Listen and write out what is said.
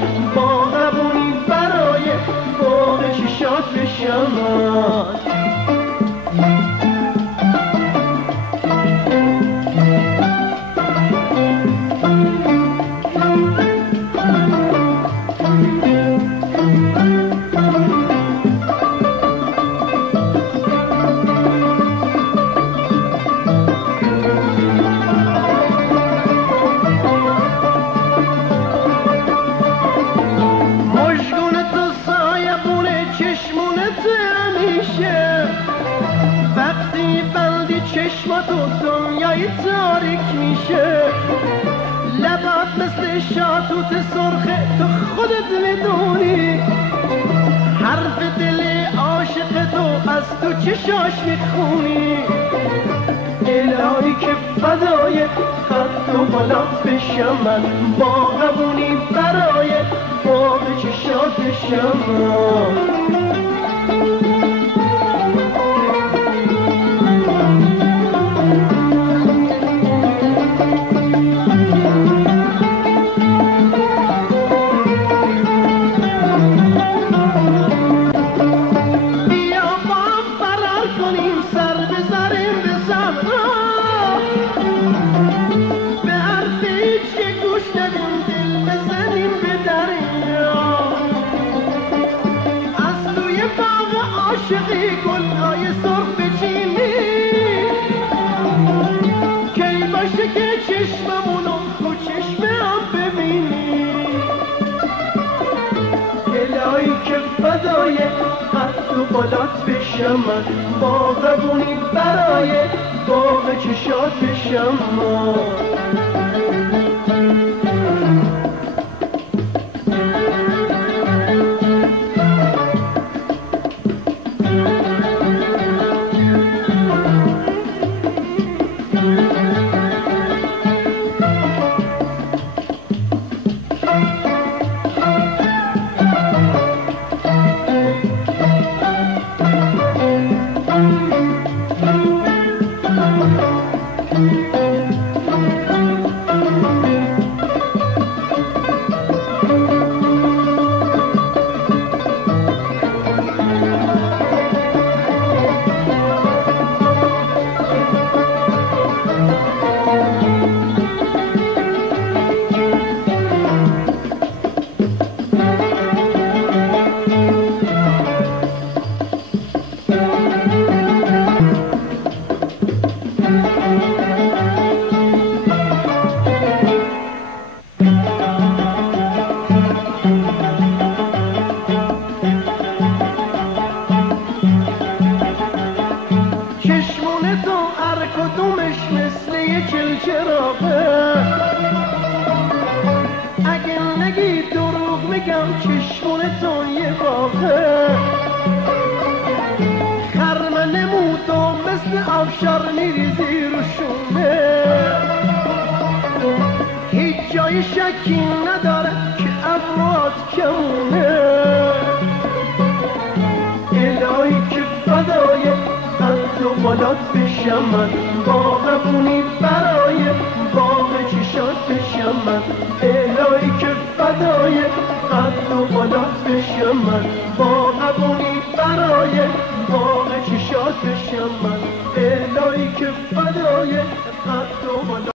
من، با قبونی برای باغ چشات بشم من. وقتی بندی چشماتو دنیای تاریک میشه، لبات مثل شاتوت سرخه تو خودت میدونی، حرف دل عاشق تو از تو چشاش میخونی. الهی که فدای خط و بالات بشم من، با قبونی برای باغ چشات بشم من. عاشقی گلهای سرخ بچینی، کی باشه که چشممونو تو چشم هم ببینی. الهی که فدای قد و بالات بشم من، با قبونی برای باغ چشات بشم من. کدومش مثل یه چراغه، اگه نگی دروغ میگم چشمون تو یه باغه. خرمن تو مثل آبشار میریزی روشونه، هیچ جای شکی نداره که ابروات کمونه. الهی که فدای قد و بالات بشم من، با قبونی برای باغ چشات بشم من. الهی که فدای قد و بالات بشم من، با قبونی برای باغ چشات بشم من. الهی که فدای قد و بالات